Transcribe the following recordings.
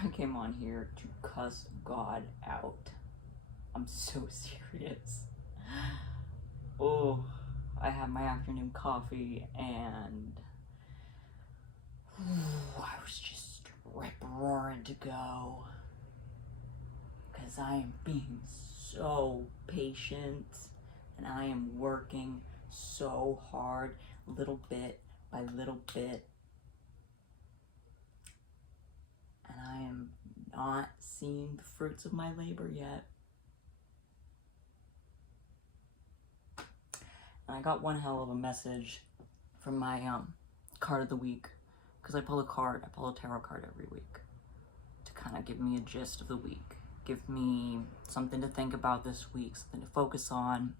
I came on here to cuss God out. I'm so serious. Oh, I had my afternoon coffee and I was just rip roaring to go. Because I am being so patient and I am working so hard, little bit by little bit. And I am not seeing the fruits of my labor yet. And I got one hell of a message from my card of the week, because I pull a tarot card every week to kind of give me a gist of the week, give me something to think about this week, something to focus on.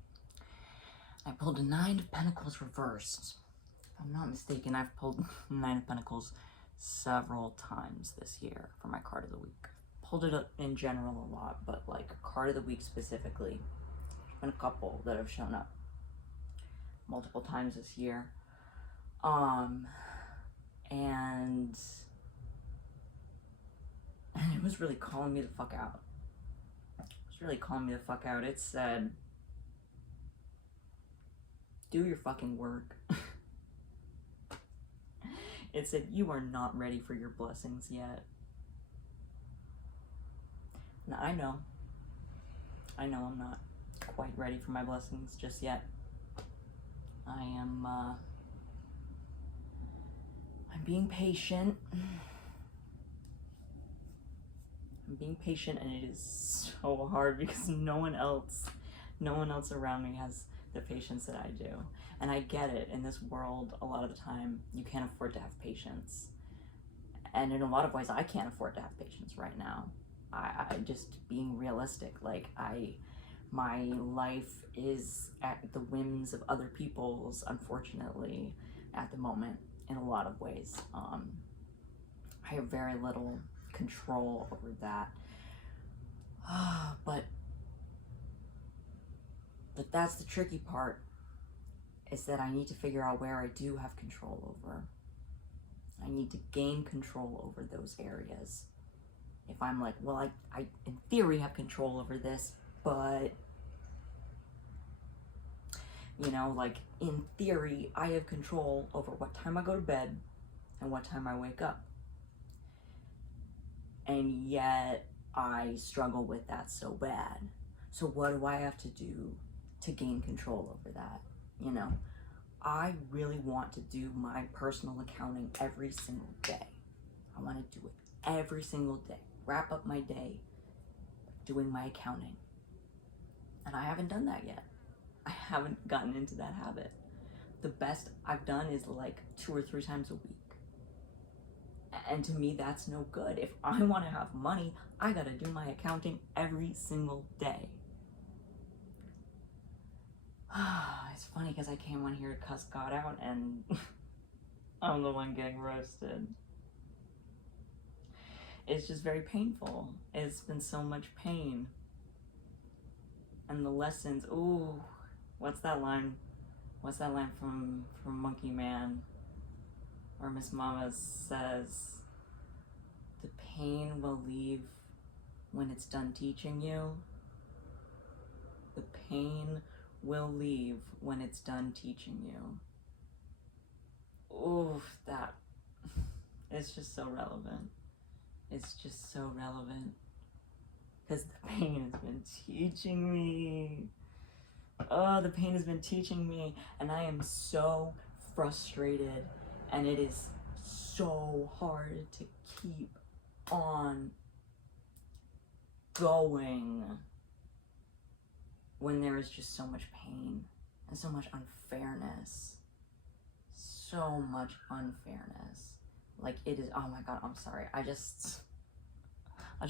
I pulled a 9 of Pentacles reversed. If I'm not mistaken, I've pulled 9 of Pentacles several times this year for my card of the week. Pulled it up in general a lot, but like card of the week specifically, there's been a couple that have shown up multiple times this year. And it was really calling me the fuck out. It said, do your fucking work. It said, you are not ready for your blessings yet. Now, I know I'm not quite ready for my blessings just yet. I'm being patient. And it is so hard because no one else around me has the patience that I do. And I get it. In this world, a lot of the time, you can't afford to have patience. And in a lot of ways, I can't afford to have patience right now. I just being realistic, my life is at the whims of other people's, unfortunately, at the moment, in a lot of ways. I have very little control over that. But that's the tricky part, is that I need to figure out where I do have control over. I need to gain control over those areas. If I'm like, well, I in theory have control over this, but, you know, like in theory, I have control over what time I go to bed and what time I wake up. And yet I struggle with that so bad. So what do I have to do to gain control over that? You know, I really want to do my personal accounting every single day. I want to do it every single day. Wrap up my day doing my accounting. And I haven't done that yet. I haven't gotten into that habit. The best I've done is like 2 or 3 times a week. And to me, that's no good. If I want to have money, I gotta do my accounting every single day. It's funny because I came on here to cuss God out and I'm the one getting roasted. It's just very painful. It's been so much pain. And the lessons, ooh, what's that line from Monkey Man? Where Miss Mama says, the pain will leave when it's done teaching you. The pain will leave when it's done teaching you. Ooh, that, it's just so relevant. It's just so relevant. Because the pain has been teaching me. Oh, the pain has been teaching me. And I am so frustrated. And it is so hard to keep on going when there is just so much pain and so much unfairness. So much unfairness. Like it is, oh my God, I'm sorry. I just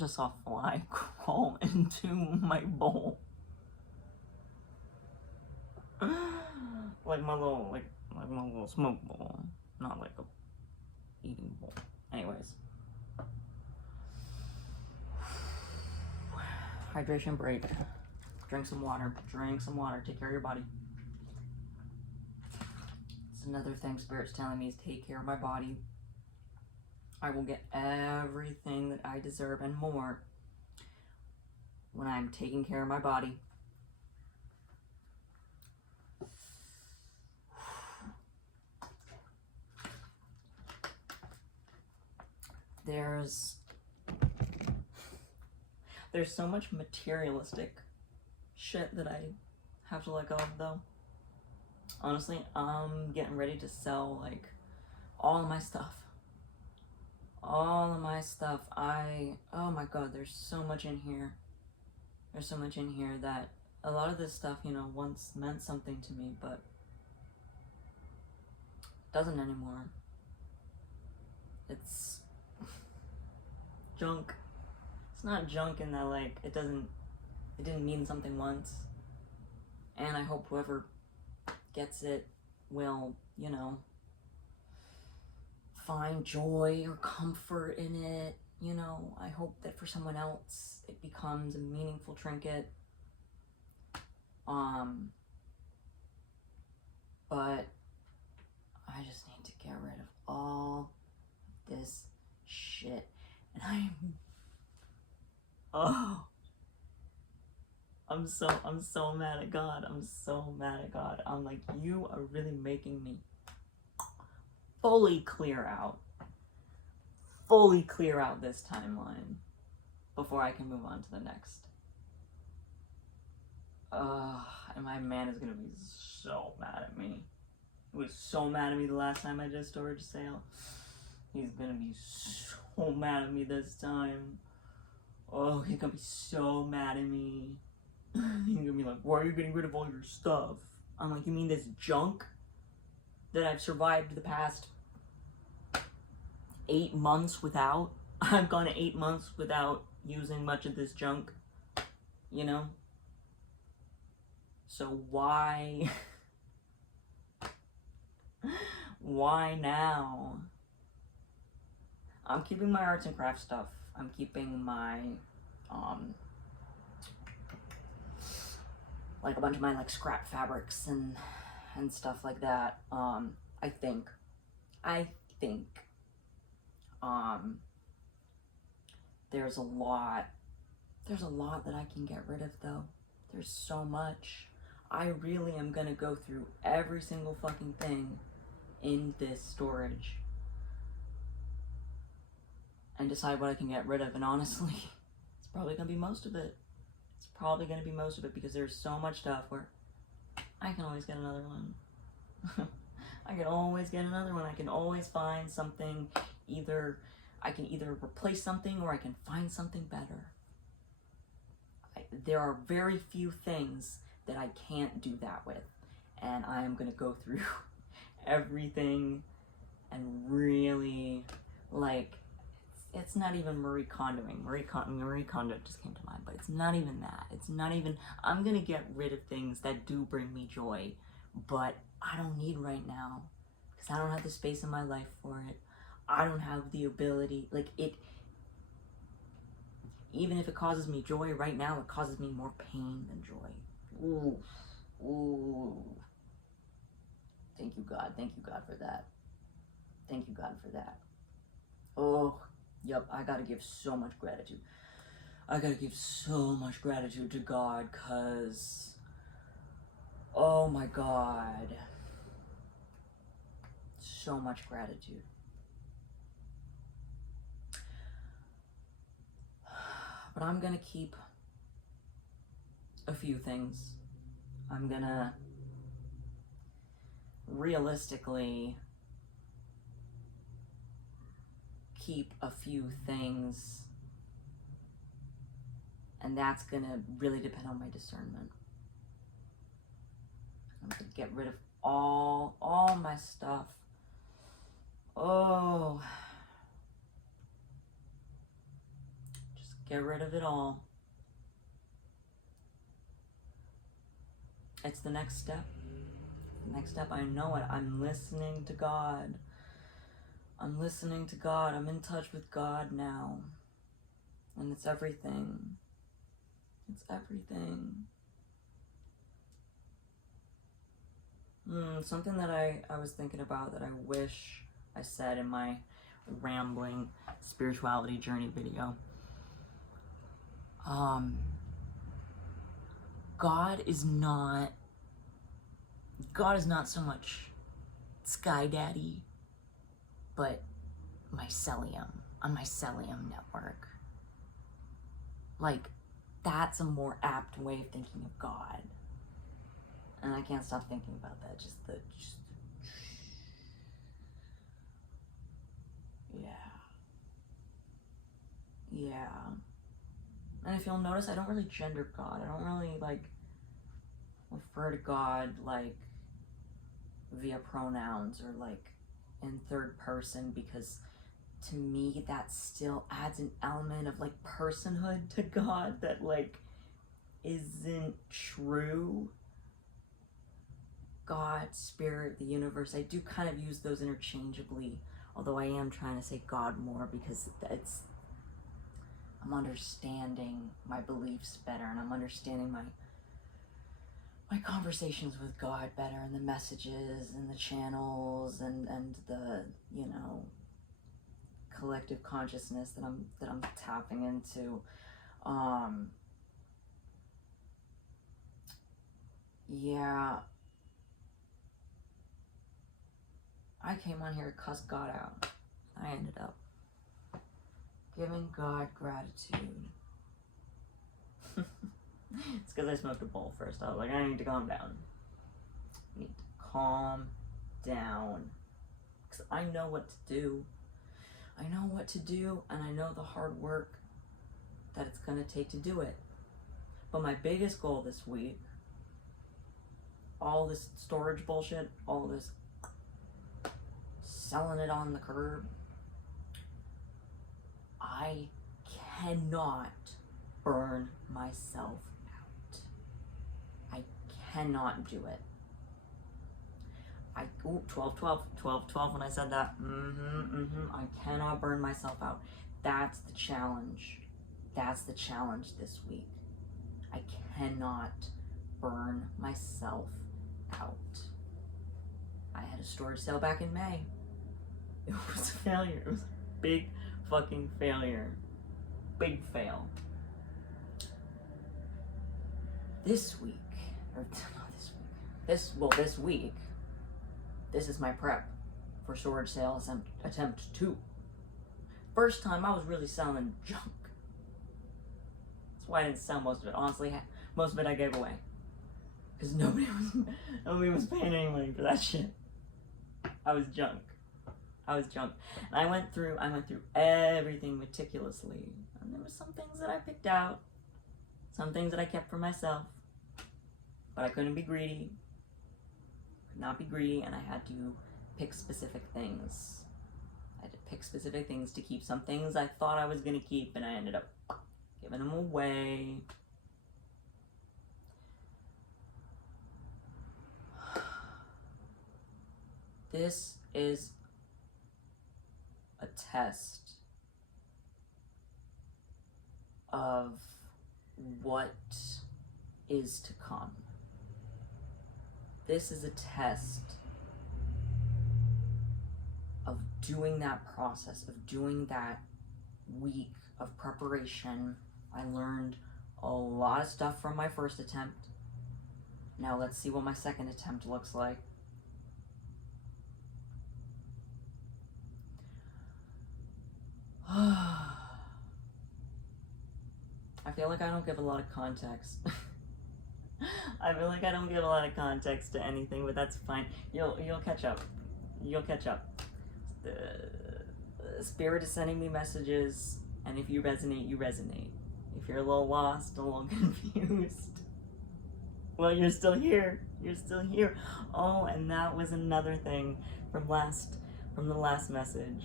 saw a fly crawl into my bowl. like my little smoke bowl. Not like a eating bowl. Anyways. Hydration break. Drink some water. Take care of your body. It's another thing Spirit's telling me is take care of my body. I will get everything that I deserve and more when I'm taking care of my body. There's so much materialistic shit that I have to let go of, though. Honestly, I'm getting ready to sell, like, all of my stuff. All of my stuff. Oh my god, there's so much in here. There's so much in here that a lot of this stuff, you know, once meant something to me, but doesn't anymore. It's junk. It's not junk in that, like, it didn't mean something once. And I hope whoever gets it will, you know, find joy or comfort in it. You know, I hope that for someone else it becomes a meaningful trinket. But I just need to get rid of all this shit. And I'm so mad at God. I'm so mad at God. I'm like, you are really making me fully clear out this timeline before I can move on to the next. And my man is gonna be so mad at me. He was so mad at me the last time I did a storage sale. He's gonna be so mad at me this time. Oh, he's gonna be so mad at me. He's gonna be like, why are you getting rid of all your stuff? I'm like, you mean this junk that I've survived the past 8 months without? I've gone 8 months without using much of this junk, you know? So why? Why now? I'm keeping my arts and crafts stuff. I'm keeping my, like a bunch of my like scrap fabrics and stuff like that. I think, there's a lot that I can get rid of though. There's so much. I really am gonna go through every single fucking thing in this storage and decide what I can get rid of. And honestly, it's probably gonna be most of it. It's probably gonna be most of it because there's so much stuff where I can always get another one. I can always get another one. I can always find something. I can either replace something or I can find something better. There are very few things that I can't do that with. And I am going to go through everything and really, like, it's not even Marie Kondoing. Marie Kondo just came to mind, but it's not even that. It's not even, I'm going to get rid of things that do bring me joy, but I don't need right now because I don't have the space in my life for it. I don't have the ability, like it, even if it causes me joy right now, it causes me more pain than joy. Ooh. Thank you, God. Thank you, God, for that. Thank you, God, for that. Oh, yep, I gotta give so much gratitude. I gotta give so much gratitude to God, because, oh my God. So much gratitude. But I'm gonna keep a few things. I'm gonna realistically keep a few things, and that's gonna really depend on my discernment. I'm gonna get rid of all my stuff. Oh, just get rid of it all. It's the next step. The next step, I know it. I'm listening to God. I'm listening to God. I'm in touch with God now. And it's everything. It's everything. Something that I was thinking about that I wish I said in my rambling spirituality journey video. God is not so much Sky Daddy, but mycelium, a mycelium network. Like, that's a more apt way of thinking of God. And I can't stop thinking about that. Yeah. And if you'll notice, I don't really gender God. I don't really, like, refer to God, like, via pronouns or, like, in third person, because to me that still adds an element of, like, personhood to God that, like, isn't true. God, spirit, the universe, I do kind of use those interchangeably, although I am trying to say God more because I'm understanding my beliefs better, and I'm understanding my conversations with God better, and the messages and the channels and the, you know, collective consciousness that I'm tapping into. Yeah, I came on here to cuss God out. I ended up giving God gratitude. It's because I smoked a bowl first. I was like, I need to calm down. I need to calm down. Because I know what to do. I know what to do, and I know the hard work that it's going to take to do it. But my biggest goal this week, all this storage bullshit, all this selling it on the curb, I cannot burn myself out. I cannot do it. 12 when I said that. I cannot burn myself out. That's the challenge. That's the challenge this week. I cannot burn myself out. I had a storage sale back in May. It was a failure. It was a big fucking failure. Big fail. This week, or not this week, this is my prep for storage sale attempt 2. First time I was really selling junk. That's why I didn't sell most of it. Honestly, most of it I gave away. Because nobody was paying any money for that shit. I was junk. And I went through everything meticulously. And there were some things that I picked out. Some things that I kept for myself. But I couldn't be greedy. Could not be greedy, and I had to pick specific things. I had to pick specific things to keep. Some things I thought I was going to keep, and I ended up giving them away. This is a test of what is to come. This is a test of doing that process, of doing that week of preparation. I learned a lot of stuff from my first attempt. Now let's see what my second attempt looks like. I feel like I don't give a lot of context. I feel like I don't give a lot of context to anything, but that's fine. You'll catch up. You'll catch up. The spirit is sending me messages, and if you resonate, you resonate. If you're a little lost, a little confused, well, you're still here. You're still here. Oh, and that was another thing from the last message.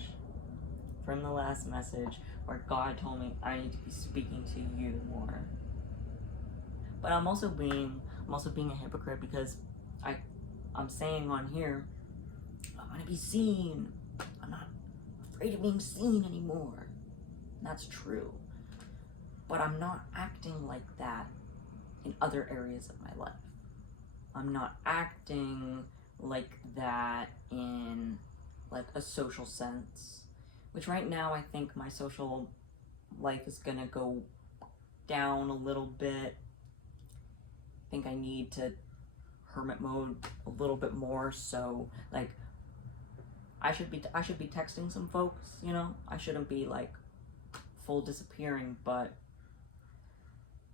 From the last message, where God told me I need to be speaking to you more. But I'm also being a hypocrite, because I'm saying on here, I want to be seen. I'm not afraid of being seen anymore. And that's true. But I'm not acting like that in other areas of my life. I'm not acting like that in, like, a social sense. which right now I think my social life is gonna go down a little bit. I think I need to hermit mode a little bit more, so like I should be texting some folks, you know. I shouldn't be like full disappearing, but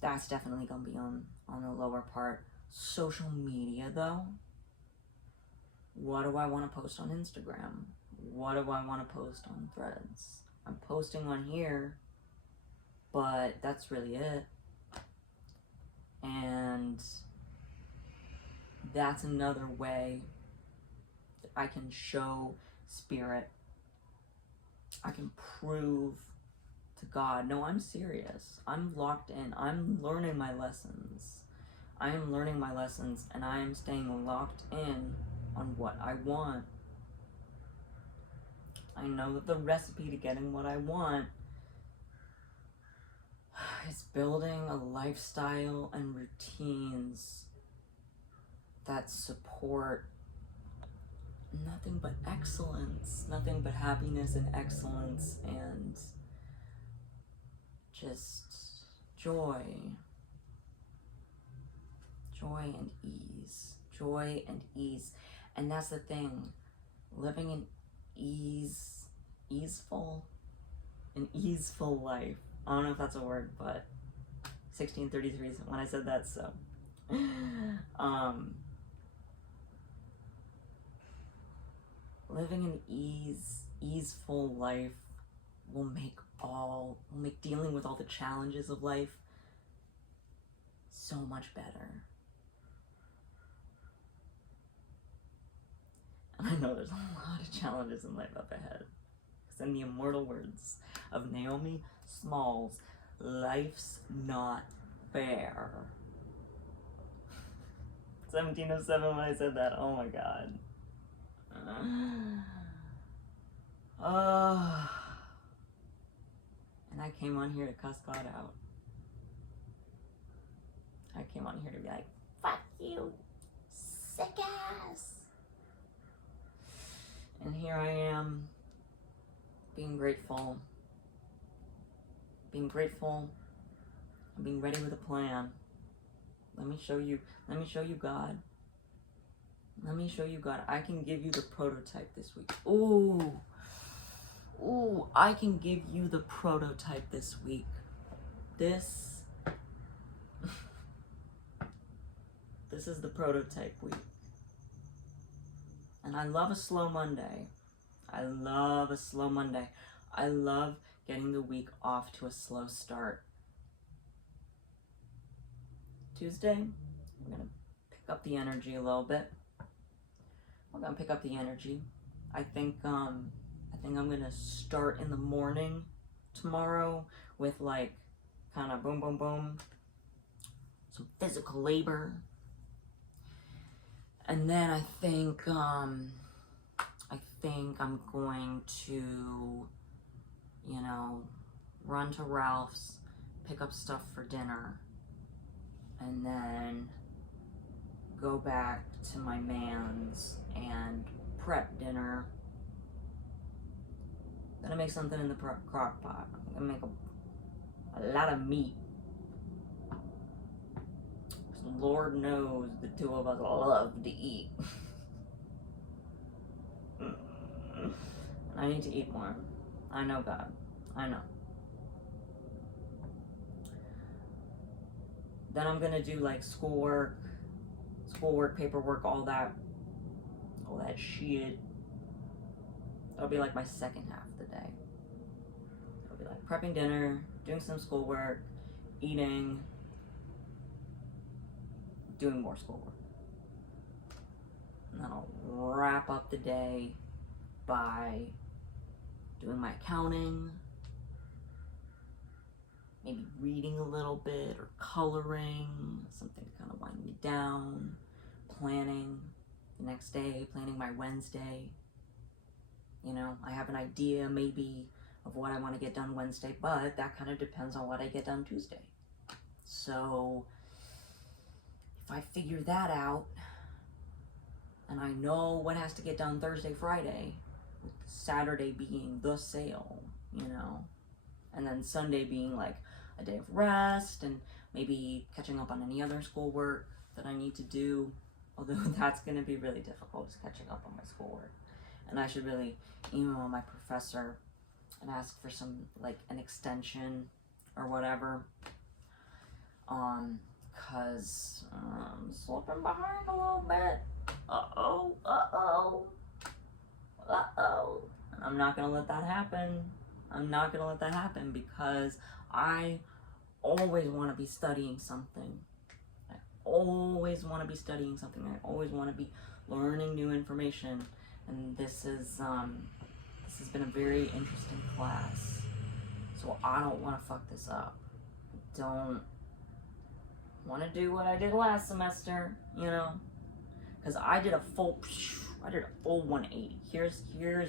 that's definitely gonna be on the lower part. Social media though, what do I want to post on Instagram? What do I want to post on Threads? I'm posting on here, but that's really it. And that's another way that I can show spirit. I can prove to God, no, I'm serious. I'm locked in. I'm learning my lessons. I am learning my lessons, and I am staying locked in on what I want. I know that the recipe to getting what I want is building a lifestyle and routines that support nothing but excellence, nothing but happiness and excellence, and just joy. Joy and ease. Joy and ease. And that's the thing. Living an easeful life. I don't know if that's a word, but 1633 is when I said that, so. Living an easeful life will make dealing with all the challenges of life so much better. And I know there's a lot of challenges in life up ahead. Because in the immortal words of Naomi Smalls, life's not fair. 1707 when I said that, oh my god. And I came on here to cuss God out. I came on here to be like, fuck you, sick ass. And here I am, being grateful, and being ready with a plan. Let me show you God. Let me show you God. I can give you the prototype this week. Ooh, I can give you the prototype this week. This is the prototype week. And I love a slow Monday. I love getting the week off to a slow start. Tuesday, we're gonna pick up the energy a little bit. I think I'm gonna start in the morning tomorrow with like kind of boom, boom, boom, some physical labor. And then I think I'm going to, run to Ralph's, pick up stuff for dinner, and then go back to my man's and prep dinner. Gonna make something in the crock pot. I'm gonna make a lot of meat. Lord knows the two of us love to eat. I need to eat more. I know, God. I know. Then I'm gonna do like schoolwork, paperwork, all that shit. That'll be like my second half of the day. It'll be like prepping dinner, doing some schoolwork, eating, doing more schoolwork. And then I'll wrap up the day by doing my accounting, maybe reading a little bit or coloring, something to kind of wind me down, planning the next day, planning my Wednesday. I have an idea maybe of what I want to get done Wednesday, but that kind of depends on what I get done Tuesday. So if I figure that out, and I know what has to get done Thursday, Friday, with the Saturday being the sale, you know, and then Sunday being like a day of rest and maybe catching up on any other schoolwork that I need to do. Although that's going to be really difficult, just catching up on my schoolwork. And I should really email my professor and ask for some, like, an extension or whatever. Cause I'm slipping behind a little bit. Uh-oh. And I'm not gonna let that happen. Because I always want to be studying something. I always want to be learning new information. And this has been a very interesting class. So I don't want to fuck this up. Don't want to do what I did last semester, you know, because I did a full 180. Here's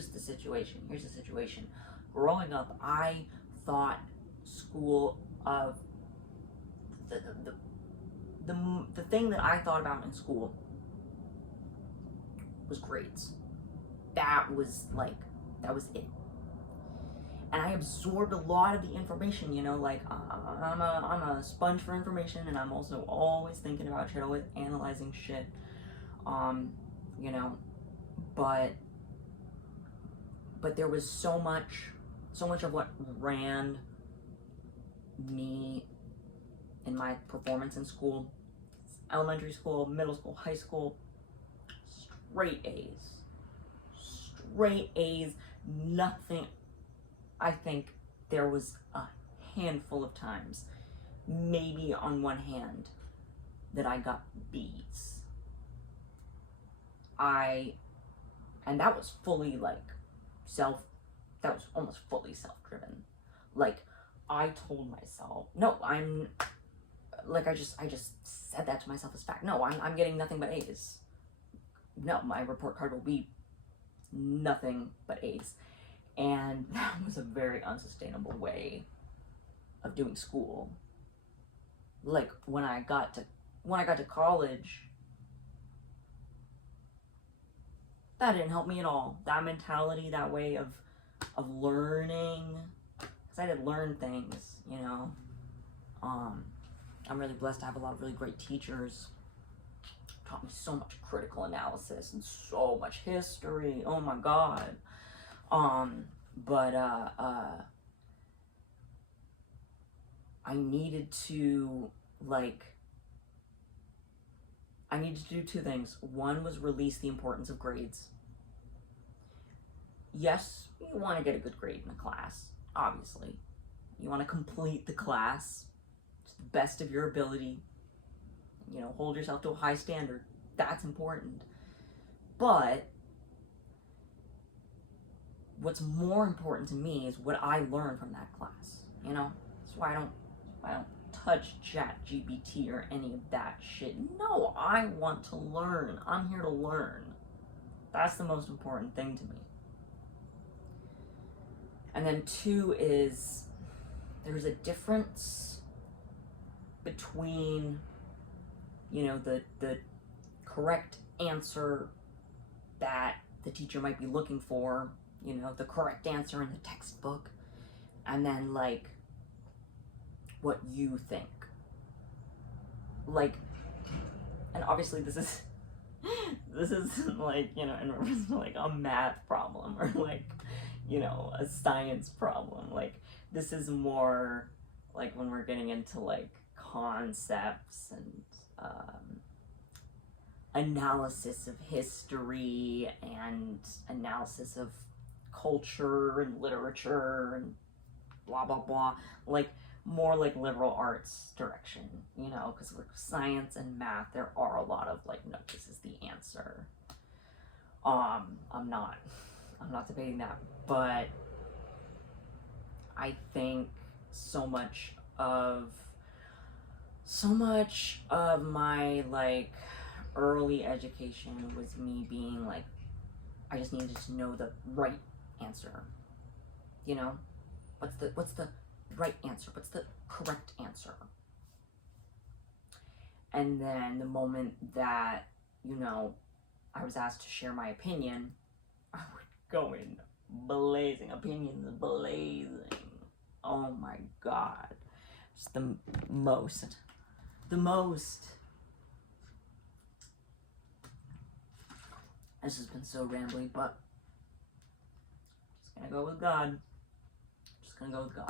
the situation. Growing up, I thought school of the thing that I thought about in school was grades. That was it. And I absorbed a lot of the information, you know, like, I'm a sponge for information, and I'm also always thinking about shit, always analyzing shit, you know, but there was so much of what ran me in my performance in school, elementary school, middle school, high school, straight A's, nothing. I think there was a handful of times, maybe on one hand, that I got B's. And that was fully that was almost fully self-driven. Like, I told myself, no, I just said that to myself as fact. No, I'm getting nothing but A's. No, my report card will be nothing but A's. And that was a very unsustainable way of doing school. Like, when I got to college, that didn't help me at all. That mentality, that way of learning, because I did learn things, you know. I'm really blessed to have a lot of really great teachers. Taught me so much critical analysis and so much history. Oh my God. But I needed to do two things. One was release the importance of grades. Yes, you want to get a good grade in a class, obviously. You want to complete the class to the best of your ability. You know, hold yourself to a high standard. That's important. But what's more important to me is what I learned from that class. You know, that's why I don't touch ChatGPT or any of that shit. No, I want to learn. I'm here to learn. That's the most important thing to me. And then two is, there's a difference between, you know, the correct answer that the teacher might be looking for, you know, the correct answer in the textbook, and then like what you think. Like, and obviously this isn't like, you know, in reference to like a math problem or like, you know, a science problem. Like, this is more like when we're getting into like concepts and analysis of history and analysis of culture and literature and blah blah blah, like more like liberal arts direction, you know, because with science and math there are a lot of like, no, this is the answer. I'm not debating that, but I think so much of my like early education was me being like, I just needed to know the right answer. You know, what's the right answer? What's the correct answer? And then the moment that, you know, I was asked to share my opinion, I would go in blazing. Opinions blazing. Oh my God. It's the most. The most. This has been so rambling, but just gonna go with God. Just gonna go with God.